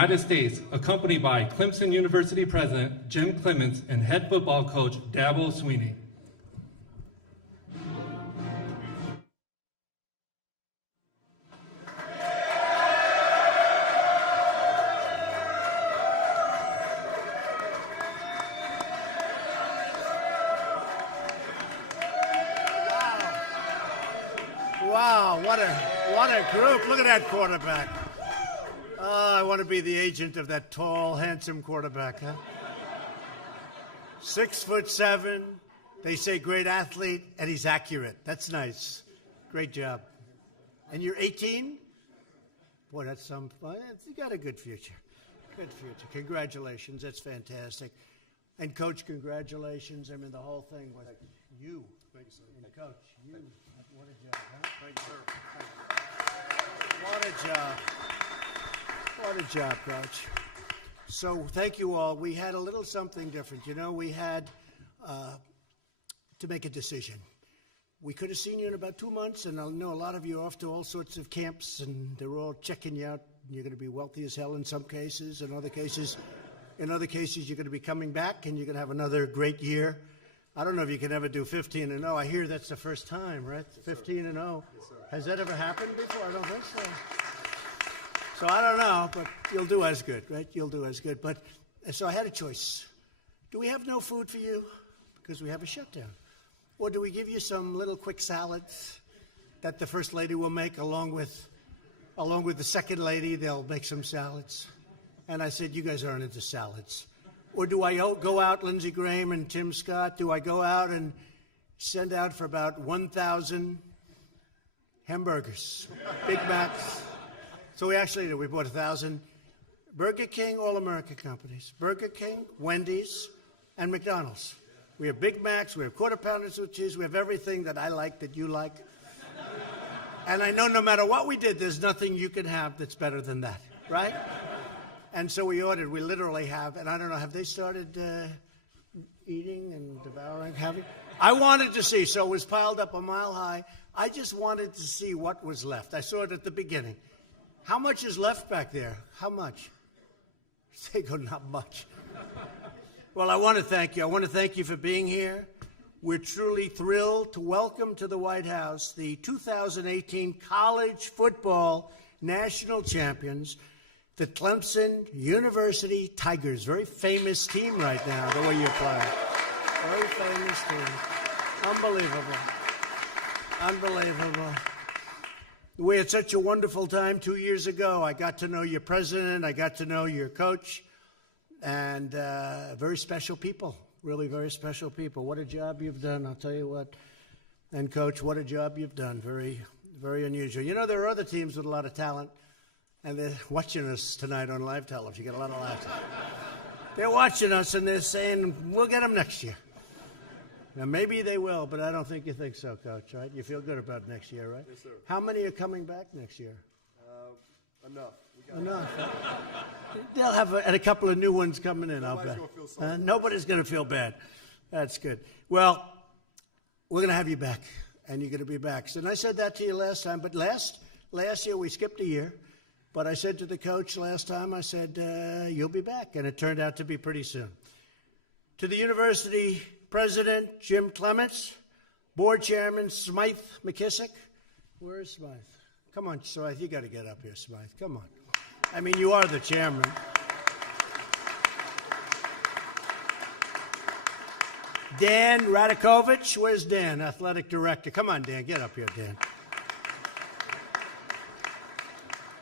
United States, accompanied by Clemson University President Jim Clements and head football coach Dabo Swinney. Wow, what a group. Look at that quarterback. Oh, I want to be the agent of that tall, handsome quarterback, huh? 6'7". They say great athlete, and he's accurate. That's nice. Great job. And you're 18? Boy, that's some fun. You got a good future. Good future. Congratulations. That's fantastic. And, Coach, congratulations. I mean, the whole thing with you. Thank you, sir. And, Coach, you. What a job, huh? Thank you, sir. What a job. What a job, Coach. So thank you all. We had a little something different. You know, we had to make a decision. We could have seen you in about 2 months, and I know a lot of you are off to all sorts of camps, and they're all checking you out. You're going to be wealthy as hell in some cases. In other cases, you're going to be coming back, and you're going to have another great year. I don't know if you can ever do 15-0. I hear that's the first time, right? 15-0. Yes, sir. Has that ever happened before? I don't think so. So I don't know, but you'll do as good, right? You'll do as good. But so I had a choice. Do we have no food for you because we have a shutdown? Or do we give you some little quick salads that the First Lady will make along with the Second Lady? They'll make some salads. And I said, you guys aren't into salads. Or do I go out, Lindsey Graham and Tim Scott, do I go out and send out for about 1,000 hamburgers, Big Macs? So we actually did. We bought 1,000 Burger King, All-American companies. Burger King, Wendy's, and McDonald's. We have Big Macs, we have Quarter Pounders with cheese, we have everything that I like, that you like. And I know no matter what we did, there's nothing you can have that's better than that, right? And so we ordered. We literally have, and I don't know, have they started eating and devouring? I wanted to see, so it was piled up a mile high. I just wanted to see what was left. I saw it at the beginning. How much is left back there? How much? They go, not much. Well, I want to thank you. I want to thank you for being here. We're truly thrilled to welcome to the White House the 2018 College Football National Champions, the Clemson University Tigers. Very famous team right now, the way you're playing. Very famous team. Unbelievable. Unbelievable. We had such a wonderful time 2 years ago. I got to know your president. I got to know your coach. And very special people, really very special people. What a job you've done, I'll tell you what. And, Coach, what a job you've done. Very, very unusual. You know, there are other teams with a lot of talent, and they're watching us tonight on live television. You get a lot of laughs. They're watching us, and they're saying, we'll get them next year. Now, maybe they will, but I don't think you think so, Coach, right? You feel good about next year, right? Yes, sir. How many are coming back next year? Enough. Enough. They'll have a couple of new ones coming in, I'll bet. Nobody's gonna feel sorry. Nobody's going to feel bad. That's good. Well, we're going to have you back, and you're going to be back. So, and I said that to you last time, but last year we skipped a year. But I said to the coach last time, I said, you'll be back, and it turned out to be pretty soon. To the university president, Jim Clements, board chairman, Smythe McKissick. Where's Smythe? Come on, Smythe, you got to get up here, Smythe. Come on. I mean, you are the chairman. Dan Radakovich. Where's Dan, athletic director? Come on, Dan, get up here, Dan.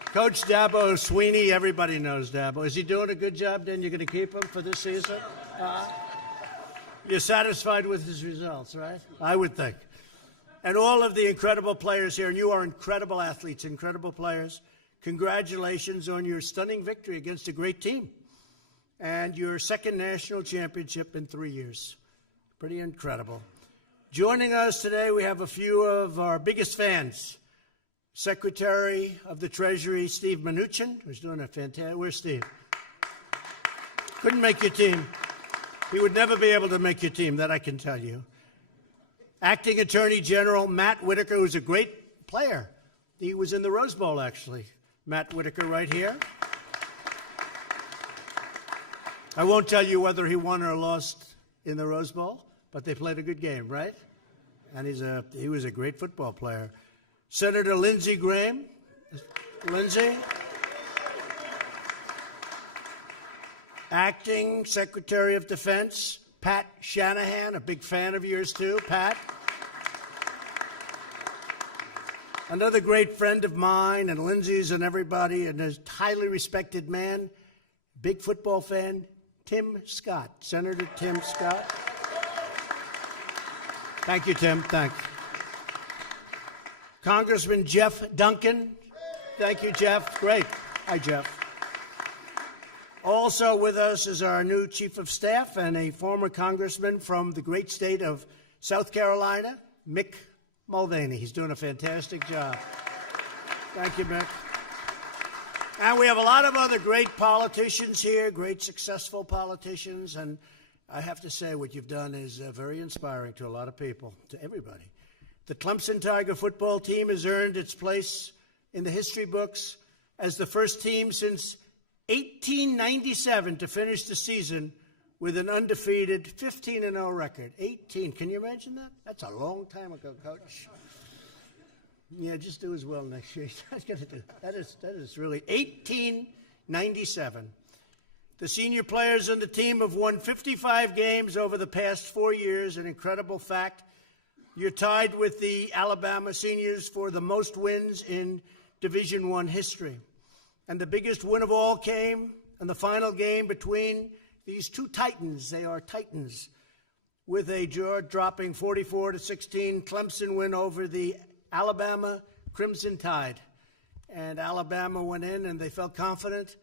Coach Dabo Swinney, everybody knows Dabo. Is he doing a good job, Dan? You're going to keep him for this season? You're satisfied with his results, right? I would think. And all of the incredible players here, and you are incredible athletes, incredible players. Congratulations on your stunning victory against a great team and your second national championship in 3 years. Pretty incredible. Joining us today, we have a few of our biggest fans. Secretary of the Treasury, Steve Mnuchin, who's doing a fantastic. Where's Steve? Couldn't make your team. He would never be able to make your team, that I can tell you. Acting Attorney General Matt Whitaker, who's a great player. He was in the Rose Bowl, actually. Matt Whitaker right here. I won't tell you whether he won or lost in the Rose Bowl, but they played a good game, right? And he was a great football player. Senator Lindsey Graham. Lindsey. Acting Secretary of Defense, Pat Shanahan, a big fan of yours too, Pat. Another great friend of mine and Lindsay's and everybody, and a highly respected man, big football fan, Tim Scott, Senator Tim Scott. Thank you, Tim. Thanks. Congressman Jeff Duncan. Thank you, Jeff. Great. Hi, Jeff. Also with us is our new Chief of Staff and a former congressman from the great state of South Carolina, Mick Mulvaney. He's doing a fantastic job. Thank you, Mick. And we have a lot of other great politicians here, great successful politicians, and I have to say what you've done is very inspiring to a lot of people, to everybody. The Clemson Tiger football team has earned its place in the history books as the first team since 1897 to finish the season with an undefeated 15-0 record. 18. Can you imagine that? That's a long time ago, Coach. Yeah, just do as well next year. That is really 1897. The senior players on the team have won 55 games over the past 4 years, an incredible fact. You're tied with the Alabama seniors for the most wins in Division I history. And the biggest win of all came in the final game between these two titans. They are titans. With a jaw-dropping 44-16 Clemson win over the Alabama Crimson Tide. And Alabama went in and they felt confident.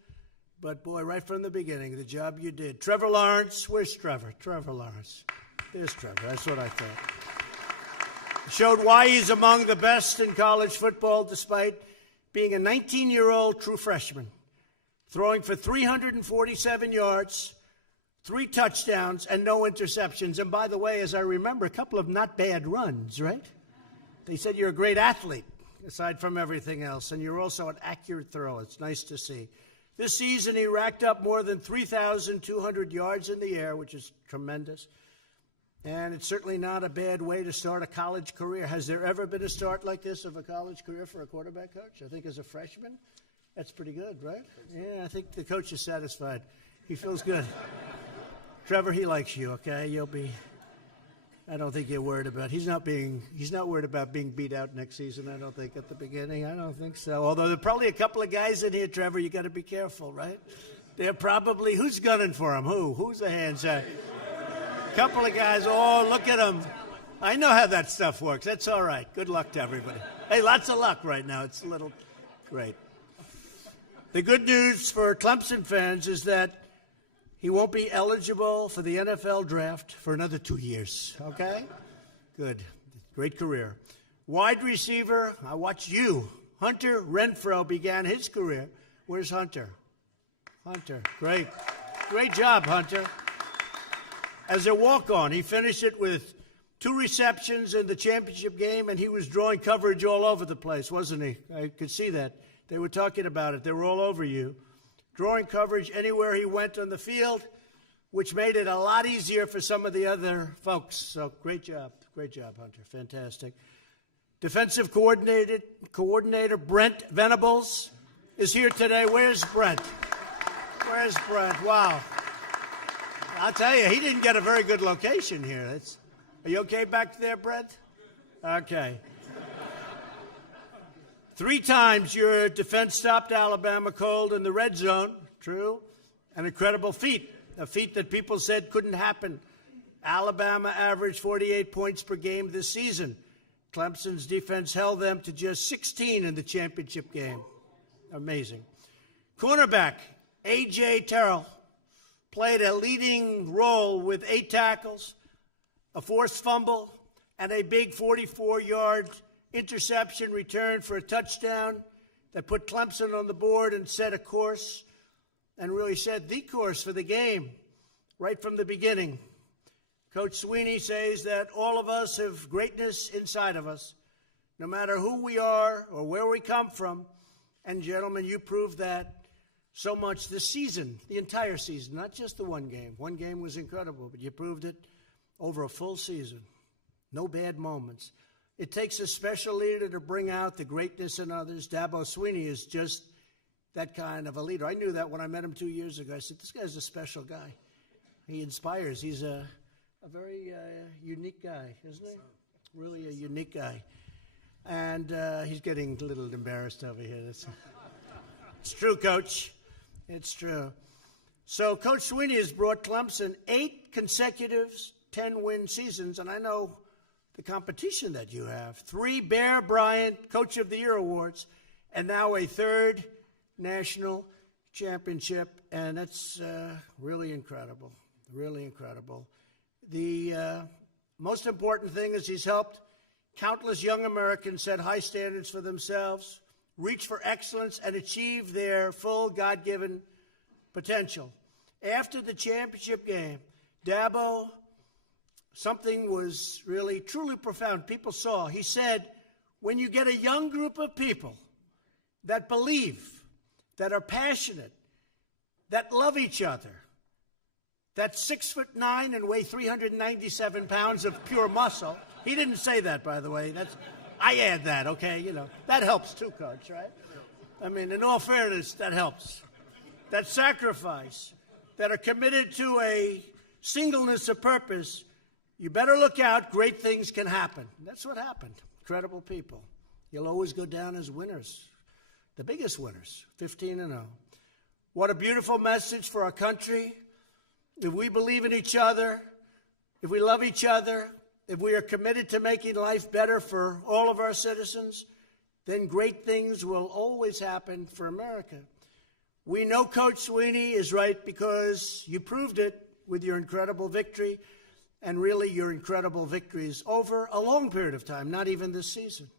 But, boy, right from the beginning, the job you did. Trevor Lawrence. Where's Trevor? Trevor Lawrence. There's Trevor. That's what I thought. Showed why he's among the best in college football despite being a 19-year-old true freshman. Throwing for 347 yards, 3 touchdowns, and no interceptions. And by the way, as I remember, a couple of not bad runs, right? They said you're a great athlete, aside from everything else, and you're also an accurate thrower. It's nice to see. This season, he racked up more than 3,200 yards in the air, which is tremendous. And it's certainly not a bad way to start a college career. Has there ever been a start like this of a college career for a quarterback coach? I think as a freshman, that's pretty good, right? Yeah, I think the coach is satisfied. He feels good. Trevor, he likes you, okay? You'll be, I don't think you're worried about, he's not worried about being beat out next season, I don't think, at the beginning. I don't think so. Although there are probably a couple of guys in here, Trevor, you got to be careful, right? They're probably, who's gunning for him? Who's the hands at? Couple of guys, oh, look at them. I know how that stuff works. That's all right. Good luck to everybody. Hey, lots of luck right now. It's a little great. The good news for Clemson fans is that he won't be eligible for the NFL draft for another 2 years, okay? Good. Great career. Wide receiver, I watched you. Hunter Renfrow began his career. Where's Hunter? Hunter, great. Great job, Hunter. As a walk-on, he finished it with 2 receptions in the championship game, and he was drawing coverage all over the place, wasn't he? I could see that. They were talking about it. They were all over you. Drawing coverage anywhere he went on the field, which made it a lot easier for some of the other folks. So great job. Great job, Hunter. Fantastic. Defensive coordinator Brent Venables is here today. Where's Brent? Where's Brent? Wow. I'll tell you, he didn't get a very good location here. Are you okay back there, Brent? Okay. 3 times your defense stopped Alabama cold in the red zone. True. An incredible feat. A feat that people said couldn't happen. Alabama averaged 48 points per game this season. Clemson's defense held them to just 16 in the championship game. Amazing. Cornerback A.J. Terrell played a leading role with 8 tackles, a forced fumble, and a big 44-yard interception return for a touchdown that put Clemson on the board and set a course and really set the course for the game right from the beginning. Coach Sweeney says that all of us have greatness inside of us, no matter who we are or where we come from. And, gentlemen, you proved that so much this season, the entire season, not just the one game. One game was incredible, but you proved it over a full season. No bad moments. It takes a special leader to bring out the greatness in others. Dabo Swinney is just that kind of a leader. I knew that when I met him 2 years ago. I said, this guy's a special guy. He inspires. He's a very unique guy, isn't he? Really a unique guy. And he's getting a little embarrassed over here. It's true, Coach. It's true. So Coach Swinney has brought Clemson 8 consecutive 10-win seasons, and I know the competition that you have. 3 Bear Bryant Coach of the Year awards, and now a 3rd national championship, and that's really incredible, really incredible. The most important thing is he's helped countless young Americans set high standards for themselves, reach for excellence, and achieve their full God-given potential. After the championship game, Dabo, something was really, truly profound. People saw. He said, when you get a young group of people that believe, that are passionate, that love each other, that's 6'9" and weigh 397 pounds of pure muscle. He didn't say that, by the way. I add that, okay? You know, that helps too, Coach, right? I mean, in all fairness, that helps. That sacrifice, that are committed to a singleness of purpose. You better look out. Great things can happen. That's what happened. Incredible people. You'll always go down as winners, the biggest winners, 15-0. What a beautiful message for our country. If we believe in each other, if we love each other, if we are committed to making life better for all of our citizens, then great things will always happen for America. We know Coach Swinney is right because you proved it with your incredible victory, and really your incredible victories over a long period of time, not even this season.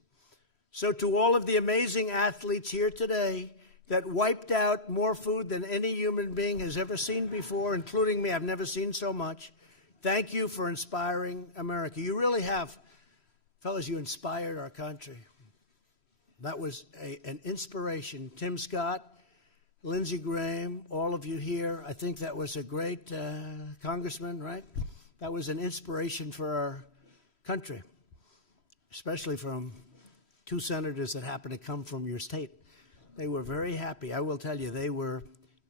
So to all of the amazing athletes here today that wiped out more food than any human being has ever seen before, including me, I've never seen so much. Thank you for inspiring America. You really have. Fellas, you inspired our country. That was an inspiration. Tim Scott, Lindsey Graham, all of you here, I think that was a great congressman, right? That was an inspiration for our country, especially from 2 senators that happen to come from your state. They were very happy. I will tell you, they were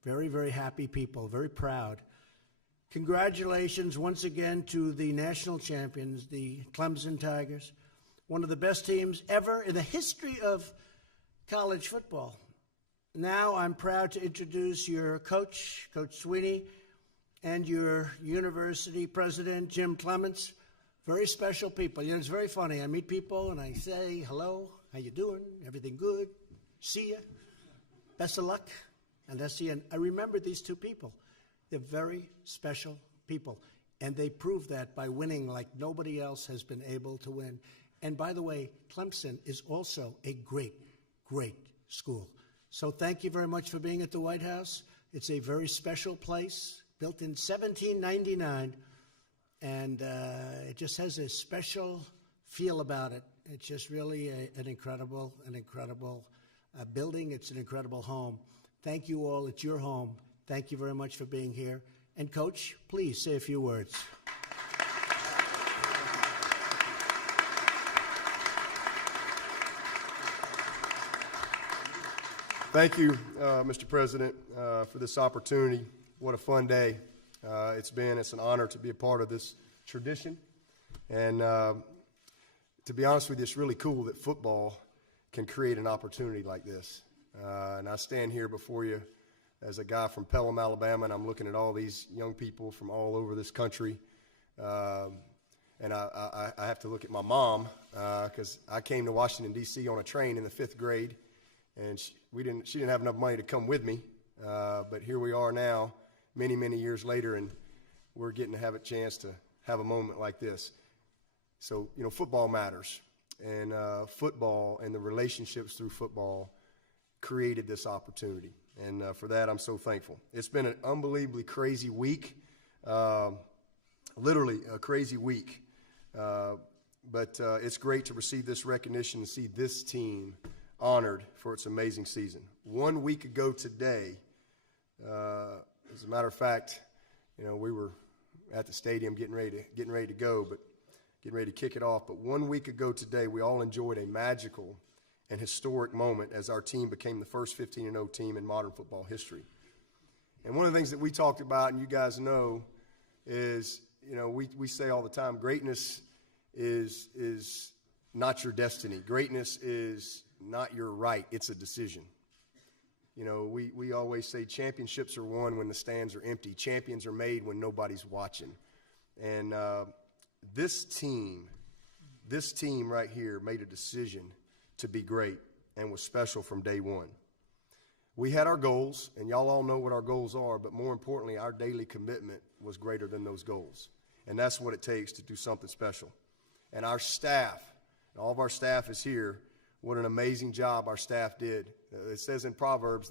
very, very happy people, very proud. Congratulations once again to the national champions, the Clemson Tigers, one of the best teams ever in the history of college football. Now I'm proud to introduce your coach, Coach Swinney, and your university president, Jim Clements. Very special people. You know, it's very funny. I meet people and I say, hello, how you doing? Everything good? See ya. Best of luck. And that's the end. I remember these 2 people. They're very special people. And they proved that by winning like nobody else has been able to win. And by the way, Clemson is also a great, great school. So thank you very much for being at the White House. It's a very special place, built in 1799. And it just has a special feel about it. It's just really an incredible building. It's an incredible home. Thank you all. It's your home. Thank you very much for being here. And Coach, please say a few words. Thank you, Mr. President, for this opportunity. What a fun day it's an honor to be a part of this tradition. And to be honest with you, it's really cool that football can create an opportunity like this. And I stand here before you as a guy from Pelham, Alabama, and I'm looking at all these young people from all over this country. And I have to look at my mom because I came to Washington, D.C. on a train in the 5th grade, and she didn't have enough money to come with me. But here we are now, many, many years later, and we're getting to have a chance to have a moment like this. So, you know, football matters, and football and the relationships through football created this opportunity. And for that, I'm so thankful. It's been an unbelievably crazy week, literally a crazy week. But it's great to receive this recognition and see this team honored for its amazing season. 1 week ago today, As a matter of fact, we were at the stadium getting ready to go, but getting ready to kick it off. But 1 week ago today, we all enjoyed a magical and historic moment as our team became the first 15-0 team in modern football history. And one of the things that we talked about, and you guys know, is, we say all the time, greatness is not your destiny. Greatness is not your right. It's a decision. We always say championships are won when the stands are empty. Champions are made when nobody's watching. And this team right here made a decision to be great and was special from day one. We had our goals, and y'all all know what our goals are, but more importantly, our daily commitment was greater than those goals. And that's what it takes to do something special. And our staff, all of our staff is here. What an amazing job our staff did. It says in Proverbs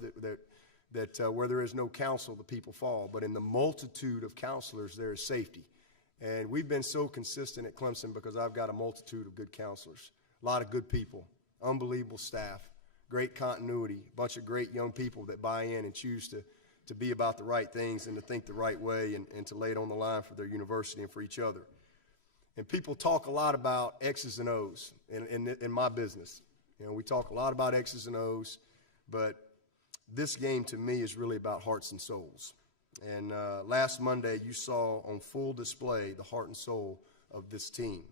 that where there is no counsel, the people fall. But in the multitude of counselors, there is safety. And we've been so consistent at Clemson because I've got a multitude of good counselors, a lot of good people, unbelievable staff, great continuity, a bunch of great young people that buy in and choose to be about the right things and to think the right way and to lay it on the line for their university and for each other. And people talk a lot about X's and O's in my business. We talk a lot about X's and O's, but this game to me is really about hearts and souls. And last Monday, you saw on full display the heart and soul of this team.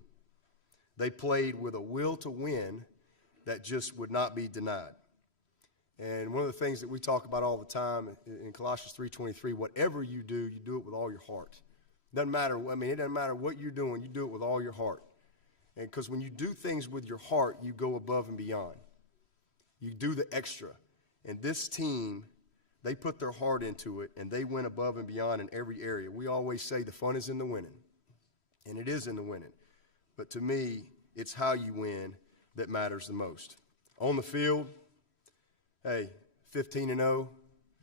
They played with a will to win that just would not be denied. And one of the things that we talk about all the time in Colossians 3:23, whatever you do it with all your heart. Doesn't matter. It doesn't matter what you're doing. You do it with all your heart. And because when you do things with your heart, you go above and beyond. You do the extra. And this team, they put their heart into it, and they went above and beyond in every area. We always say the fun is in the winning, and it is in the winning. But to me, it's how you win that matters the most. On the field, hey, 15-0,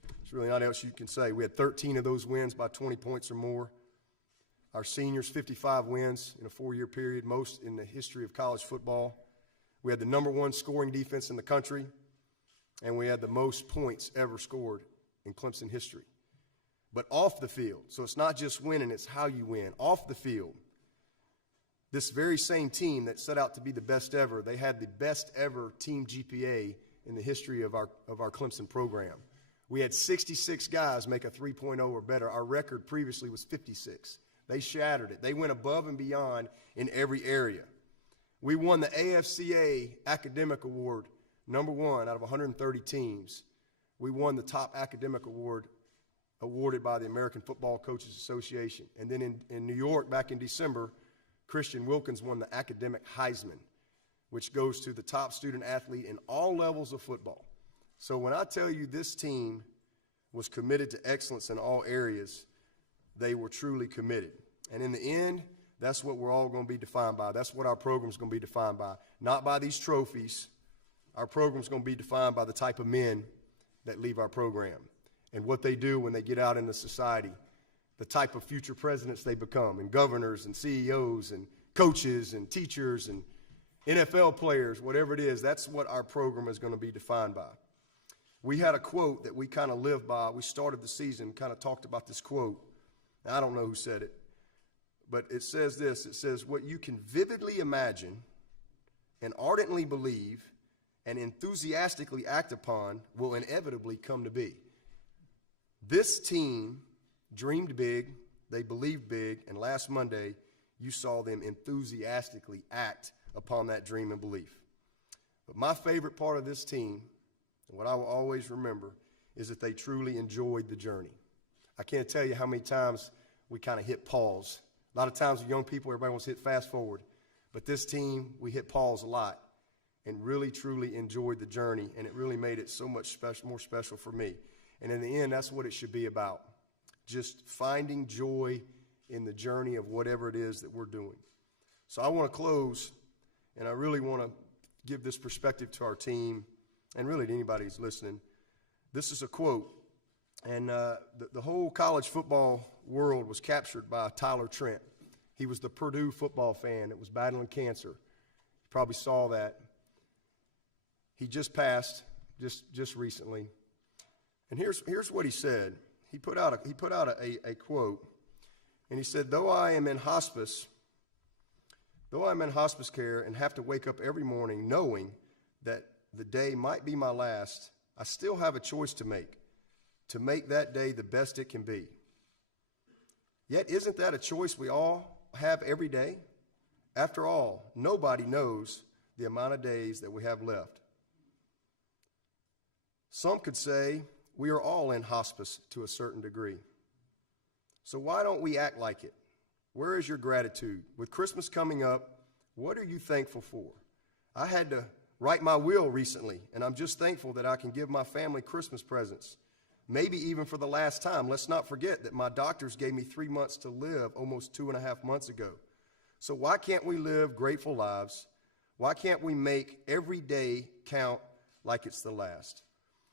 there's really not else you can say. We had 13 of those wins by 20 points or more. Our seniors, 55 wins in a 4-year period, most in the history of college football. We had the #1 scoring defense in the country, and we had the most points ever scored in Clemson history. But off the field, so it's not just winning, it's how you win. Off the field, this very same team that set out to be the best ever, they had the best ever team GPA in the history of our Clemson program. We had 66 guys make a 3.0 or better. Our record previously was 56. They shattered it. They went above and beyond in every area. We won the AFCA Academic Award, #1 out of 130 teams. We won the top academic award awarded by the American Football Coaches Association. And then in New York back in December, Christian Wilkins won the academic Heisman, which goes to the top student athlete in all levels of football. So when I tell you this team was committed to excellence in all areas, they were truly committed. And in the end, that's what we're all going to be defined by. That's what our program's going to be defined by. Not by these trophies. Our program's going to be defined by the type of men that leave our program and what they do when they get out into society, the type of future presidents they become, and governors and CEOs and coaches and teachers and NFL players, whatever it is, that's what our program is going to be defined by. We had a quote that we kind of live by. We started the season, kind of talked about this quote. I don't know who said it, but it says this. It says, what you can vividly imagine and ardently believe and enthusiastically act upon will inevitably come to be. This team dreamed big, they believed big, and last Monday you saw them enthusiastically act upon that dream and belief. But my favorite part of this team, and what I will always remember, is that they truly enjoyed the journey. I can't tell you how many times we kind of hit pause. A lot of times with young people, everybody wants to hit fast forward. But this team, we hit pause a lot and really, truly enjoyed the journey, and it really made it so much more special for me. And in the end, that's what it should be about, just finding joy in the journey of whatever it is that we're doing. So I want to close, and I really want to give this perspective to our team and really to anybody who's listening. This is a quote. And the whole college football world was captured by Tyler Trent. He was the Purdue football fan that was battling cancer. You probably saw that. He just passed just recently. And here's what he said. He put out a quote, and he said, though I am in hospice care and have to wake up every morning knowing that the day might be my last, I still have a choice to make that day the best it can be. Yet isn't that a choice we all have every day? After all, nobody knows the amount of days that we have left. Some could say we are all in hospice to a certain degree. So why don't we act like it? Where is your gratitude? With Christmas coming up, what are you thankful for? I had to write my will recently, and I'm just thankful that I can give my family Christmas presents, maybe even for the last time. Let's not forget that my doctors gave me 3 months to live almost 2.5 months ago. So why can't we live grateful lives? Why can't we make every day count like it's the last?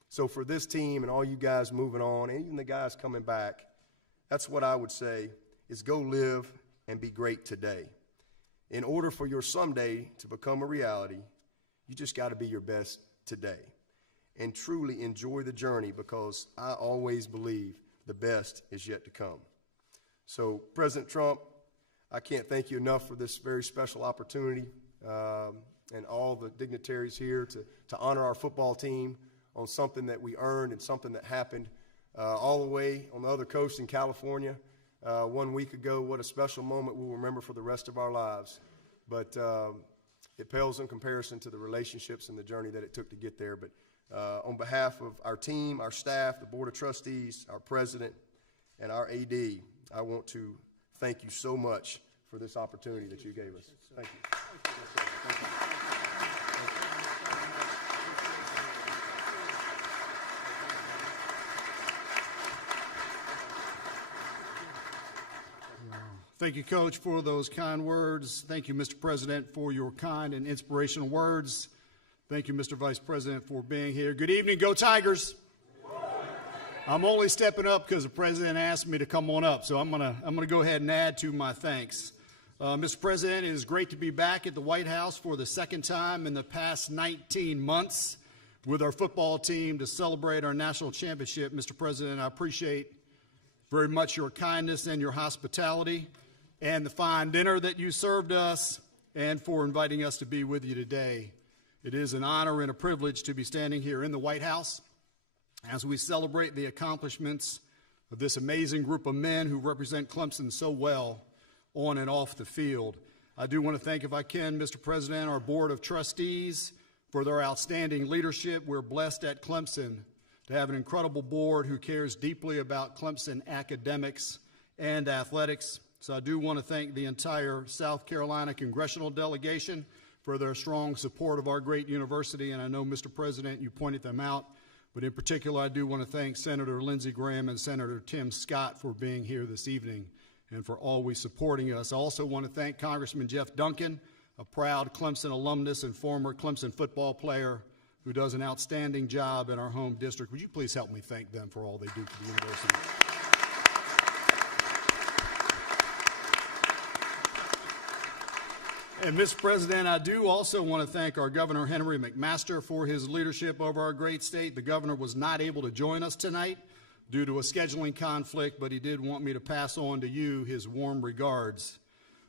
So for this team and all you guys moving on, and even the guys coming back, that's what I would say is go live and be great today. In order for your someday to become a reality, you just got to be your best today and truly enjoy the journey, because I always believe the best is yet to come. So President Trump, I can't thank you enough for this very special opportunity, and all the dignitaries here to honor our football team on something that we earned and something that happened all the way on the other coast in California 1 week ago. What a special moment we'll remember for the rest of our lives. But it pales in comparison to the relationships and the journey that it took to get there. But on behalf of our team, our staff, the Board of Trustees, our President, and our AD, I want to thank you so much for this opportunity that you gave us. Thank you. Thank you. Thank you, Coach, for those kind words. Thank you, Mr. President, for your kind and inspirational words. Thank you, Mr. Vice President, for being here. Good evening. Go Tigers. I'm only stepping up because the President asked me to come on up, so I'm gonna go ahead and add to my thanks. Mr. President, it is great to be back at the White House for the second time in the past 19 months with our football team to celebrate our national championship. Mr. President, I appreciate very much your kindness and your hospitality and the fine dinner that you served us, and for inviting us to be with you today. It is an honor and a privilege to be standing here in the White House as we celebrate the accomplishments of this amazing group of men who represent Clemson so well on and off the field. I do want to thank, if I can, Mr. President, our Board of Trustees for their outstanding leadership. We're blessed at Clemson to have an incredible board who cares deeply about Clemson academics and athletics. So I do want to thank the entire South Carolina congressional delegation for their strong support of our great university. And I know, Mr. President, you pointed them out, but in particular, I do want to thank Senator Lindsey Graham and Senator Tim Scott for being here this evening and for always supporting us. I also want to thank Congressman Jeff Duncan, a proud Clemson alumnus and former Clemson football player who does an outstanding job in our home district. Would you please help me thank them for all they do for the university? And, Mr. President, I do also want to thank our Governor Henry McMaster for his leadership over our great state. The governor was not able to join us tonight due to a scheduling conflict, but he did want me to pass on to you his warm regards.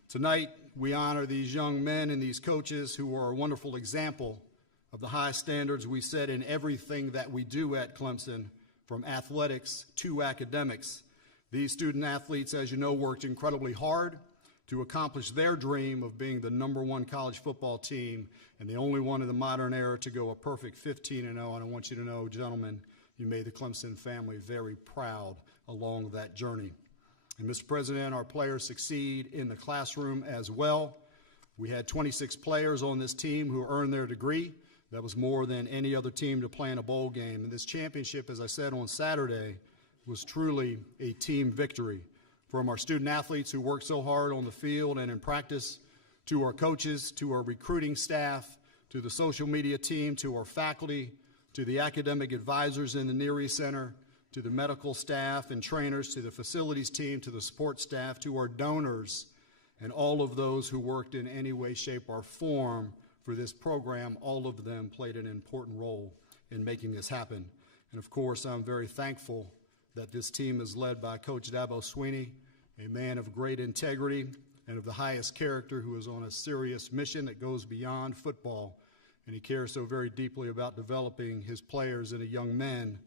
Tonight, we honor these young men and these coaches who are a wonderful example of the high standards we set in everything that we do at Clemson, from athletics to academics. These student athletes, as you know, worked incredibly hard to accomplish their dream of being the #1 college football team and the only one in the modern era to go a perfect 15-0. And I want you to know, gentlemen, you made the Clemson family very proud along that journey. And, Mr. President, our players succeed in the classroom as well. We had 26 players on this team who earned their degree. That was more than any other team to play in a bowl game. And this championship, as I said on Saturday, was truly a team victory. From our student athletes who worked so hard on the field and in practice, to our coaches, to our recruiting staff, to the social media team, to our faculty, to the academic advisors in the Near East Center, to the medical staff and trainers, to the facilities team, to the support staff, to our donors, and all of those who worked in any way, shape, or form for this program. All of them played an important role in making this happen. And of course, I'm very thankful that this team is led by Coach Dawsey, a man of great integrity and of the highest character, who is on a serious mission that goes beyond football. And he cares so very deeply about developing his players into young men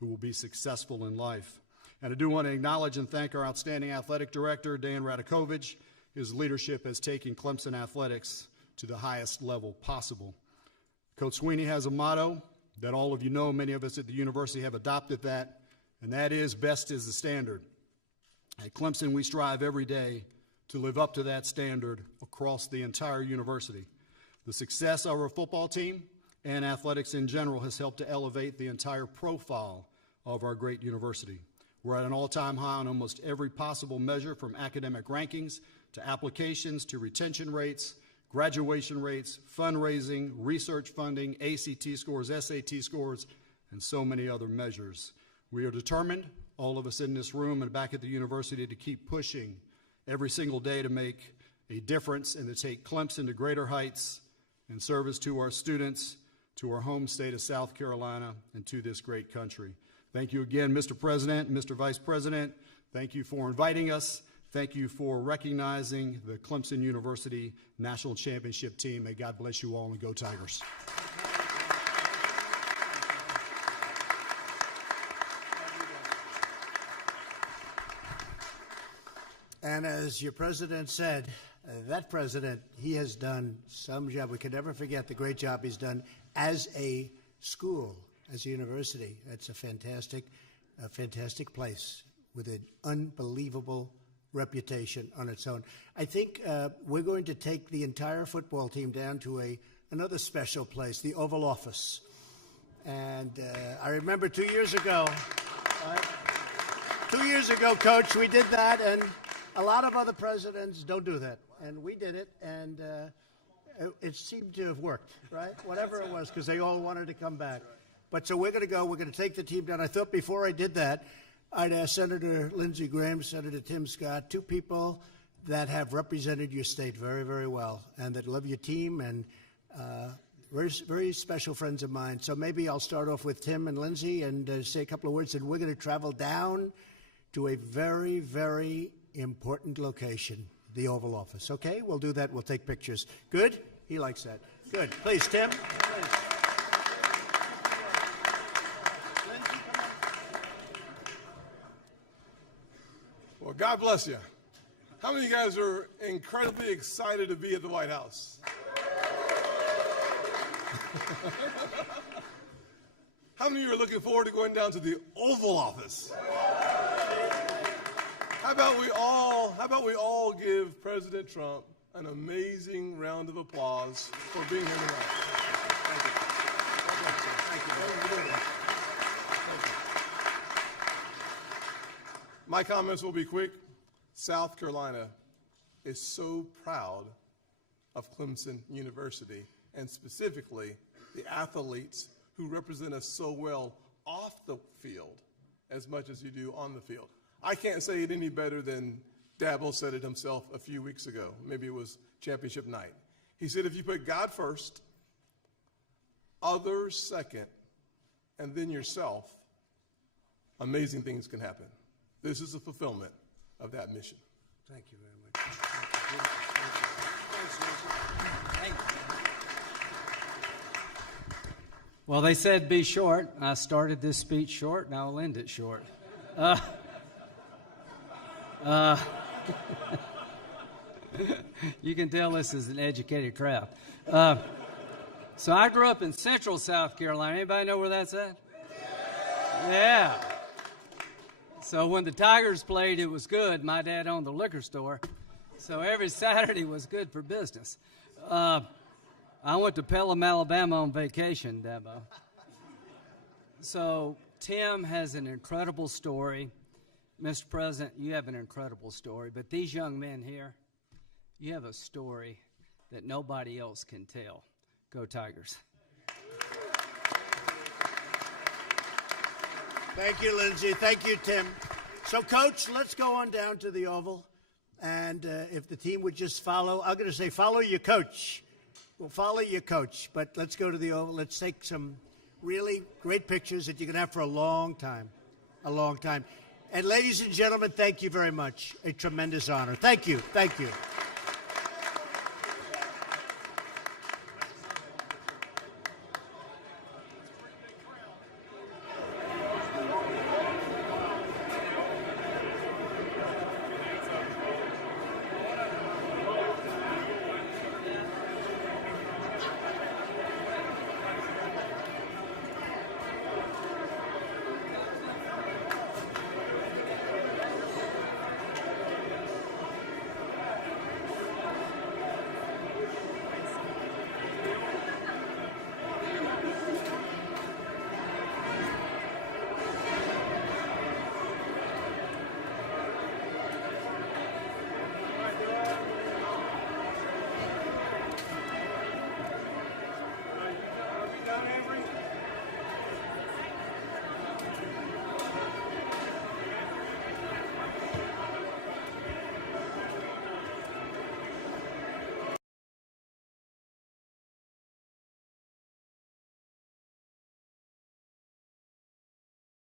who will be successful in life. And I do want to acknowledge and thank our outstanding athletic director, Dan Radakovich. His leadership has taken Clemson athletics to the highest level possible. Coach Sweeney has a motto that all of you know. Many of us at the university have adopted that, and that is, best is the standard. At Clemson, we strive every day to live up to that standard across the entire university. The success of our football team and athletics in general has helped to elevate the entire profile of our great university. We're at an all-time high on almost every possible measure, from academic rankings to applications to retention rates, graduation rates, fundraising, research funding, ACT scores, SAT scores, and so many other measures. We are determined, all of us in this room and back at the university, to keep pushing every single day to make a difference and to take Clemson to greater heights in service to our students, to our home state of South Carolina, and to this great country. Thank you again, Mr. President, Mr. Vice President. Thank you for inviting us. Thank you for recognizing the Clemson University National Championship team. May God bless you all, and go Tigers. And as your president said, that president, he has done some job. We can never forget the great job he's done as a school, as a university. That's a fantastic place with an unbelievable reputation on its own. I think we're going to take the entire football team down to another special place, the Oval Office. And I remember 2 years ago, 2 years ago, Coach, we did that, and a lot of other presidents don't do that. And we did it, and it seemed to have worked, right? Whatever it was, because they all wanted to come back. But so we're going to take the team down. I thought before I did that, I'd ask Senator Lindsey Graham, Senator Tim Scott, two people that have represented your state very, very well and that love your team, and very, very special friends of mine. So maybe I'll start off with Tim and Lindsey and say a couple of words, and we're going to travel down to a very, very important location, the Oval Office. Okay, we'll do that. We'll take pictures. Good? He likes that. Good. Please, Tim. Please. Well, God bless you. How many of you guys are incredibly excited to be at the White House? How many of you are looking forward to going down to the Oval Office? How about we all give President Trump an amazing round of applause for being here tonight. Thank you. Thank you. My comments will be quick. South Carolina is so proud of Clemson University, and specifically the athletes who represent us so well off the field as much as you do on the field. I can't say it any better than Dabo said it himself a few weeks ago. Maybe it was championship night. He said, if you put God first, others second, and then yourself, amazing things can happen. This is a fulfillment of that mission. Thank you very much. Thank you. Well, they said be short. I started this speech short, and I'll end it short. You can tell this is an educated crowd. So I grew up in central South Carolina. Anybody know where that's at? Yeah. So when the Tigers played, it was good. My dad owned the liquor store, so every Saturday was good for business. I went to Pelham, Alabama on vacation, Dabo. So Tim has an incredible story. Mr. President, you have an incredible story. But these young men here, you have a story that nobody else can tell. Go Tigers. Thank you, Lindsey. Thank you, Tim. So, Coach, let's go on down to the Oval. And if the team would just follow, I'm going to say follow your coach. We'll follow your coach, but let's go to the Oval. Let's take some really great pictures that you can have for a long time. A long time. And ladies and gentlemen, thank you very much. A tremendous honor. Thank you. Thank you.